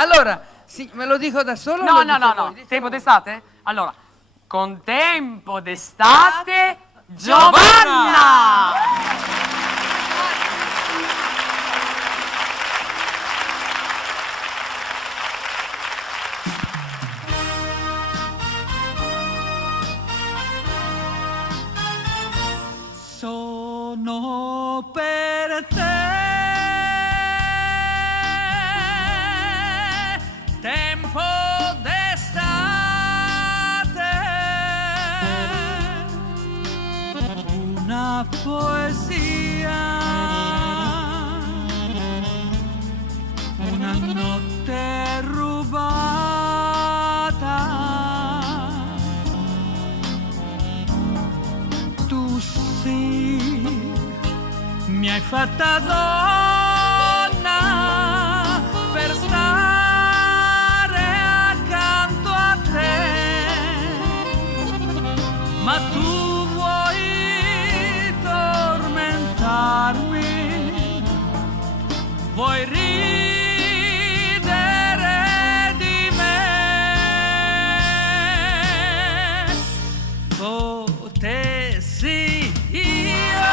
Allora, sì, me lo dico da solo? No, no, no, no. Tempo d'estate? Allora, con tempo d'estate, Giovanna! Sono per te tempo d'estate, una poesia, una notte rubata. Tu sì, mi hai fatta donna per stare accanto a te, ma tu vuoi tormentarmi, vuoi ridere di me. Potessi io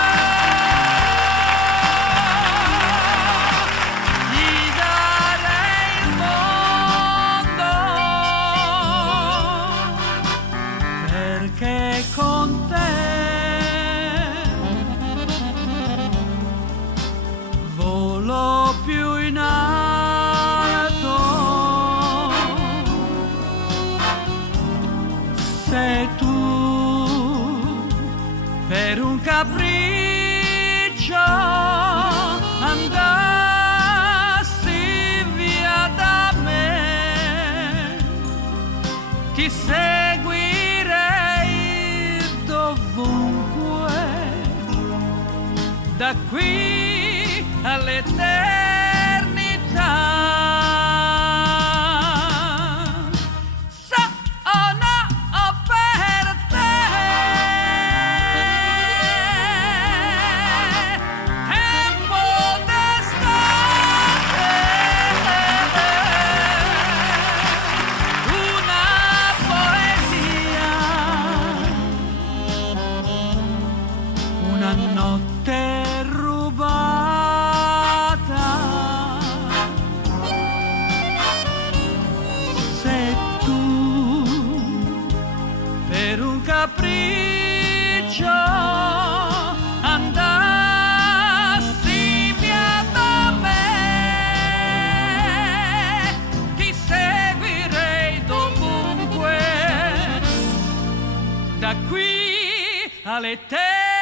gli dare il mondo, perché con te volo più in alto. Sei tu per un capriccio andassi via da me, ti seguirei dovunque, da qui all'eternità. Una notte rubata, sei tu per un capriccio andassi via da me, ti seguirei dovunque, da qui all'eternità.